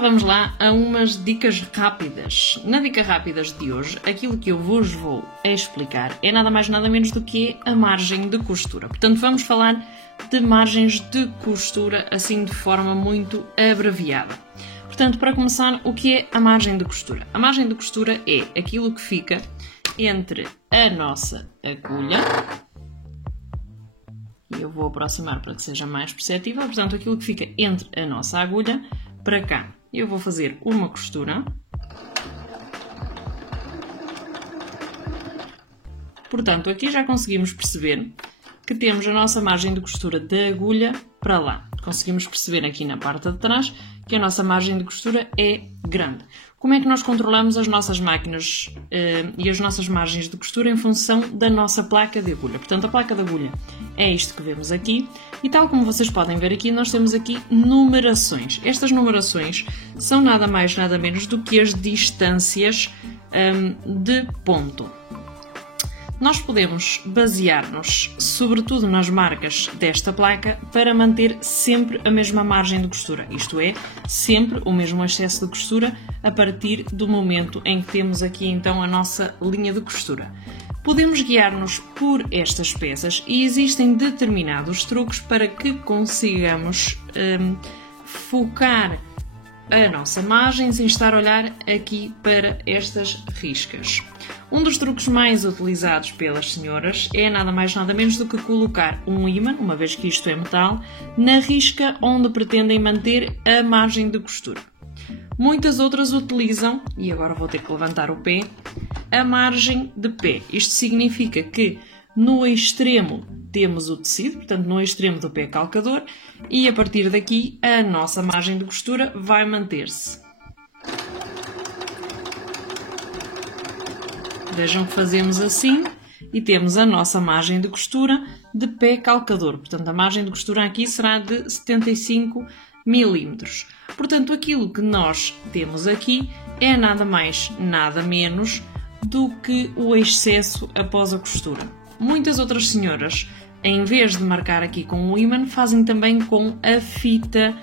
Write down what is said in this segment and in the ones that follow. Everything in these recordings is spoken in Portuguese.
Vamos lá a umas dicas rápidas. Na dica rápidas de hoje, aquilo que eu vos vou explicar é nada mais nada menos do que a margem de costura. Portanto, vamos falar de margens de costura assim de forma muito abreviada. Portanto, para começar, o que é a margem de costura? A margem de costura é aquilo que fica entre a nossa agulha, e eu vou aproximar para que seja mais perceptível, portanto, aquilo que fica entre a nossa agulha para cá. Eu vou fazer uma costura. Portanto, aqui já conseguimos perceber que temos a nossa margem de costura da agulha para lá. Conseguimos perceber aqui na parte de trás que a nossa margem de costura é grande. Como é que nós controlamos as nossas máquinas e as nossas margens de costura em função da nossa placa de agulha? Portanto, a placa de agulha é isto que vemos aqui e tal como vocês podem ver aqui, nós temos aqui numerações. Estas numerações são nada mais nada menos do que as distâncias de ponto. Nós podemos basear-nos sobretudo nas marcas desta placa para manter sempre a mesma margem de costura, isto é, sempre o mesmo excesso de costura a partir do momento em que temos aqui então a nossa linha de costura. Podemos guiar-nos por estas peças e existem determinados truques para que consigamos focar a nossa margem sem estar a olhar aqui para estas riscas. Um dos truques mais utilizados pelas senhoras é nada mais nada menos do que colocar um ímã, uma vez que isto é metal, na risca onde pretendem manter a margem de costura. Muitas outras utilizam, e agora vou ter que levantar o pé, a margem de pé. Isto significa que no extremo temos o tecido, portanto no extremo do pé calcador, e a partir daqui a nossa margem de costura vai manter-se. Vejam que fazemos assim e temos a nossa margem de costura de pé calcador. Portanto, a margem de costura aqui será de 75 mm. Portanto, aquilo que nós temos aqui é nada mais, nada menos do que o excesso após a costura. Muitas outras senhoras, em vez de marcar aqui com o ímã, fazem também com a fita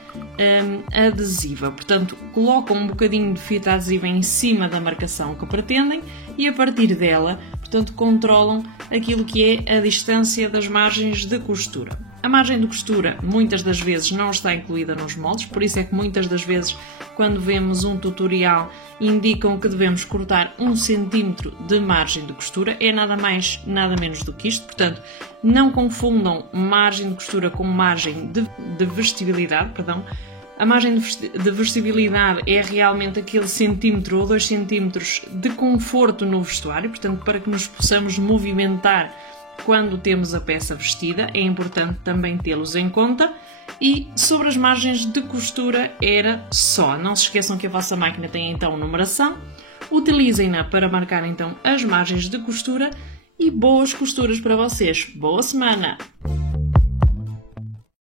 adesiva. Portanto, colocam um bocadinho de fita adesiva em cima da marcação que pretendem e a partir dela, portanto, controlam aquilo que é a distância das margens de costura. A margem de costura muitas das vezes não está incluída nos moldes, por isso é que muitas das vezes quando vemos um tutorial indicam que devemos cortar 1 cm de margem de costura, é nada mais, nada menos do que isto, portanto não confundam margem de costura com margem de vestibilidade, perdão. A margem de vestibilidade é realmente aquele centímetro ou 2 centímetros de conforto no vestuário, portanto para que nos possamos movimentar quando temos a peça vestida, é importante também tê-los em conta. E sobre as margens de costura era só. Não se esqueçam que a vossa máquina tem então numeração, utilizem-na para marcar então as margens de costura e boas costuras para vocês. Boa semana!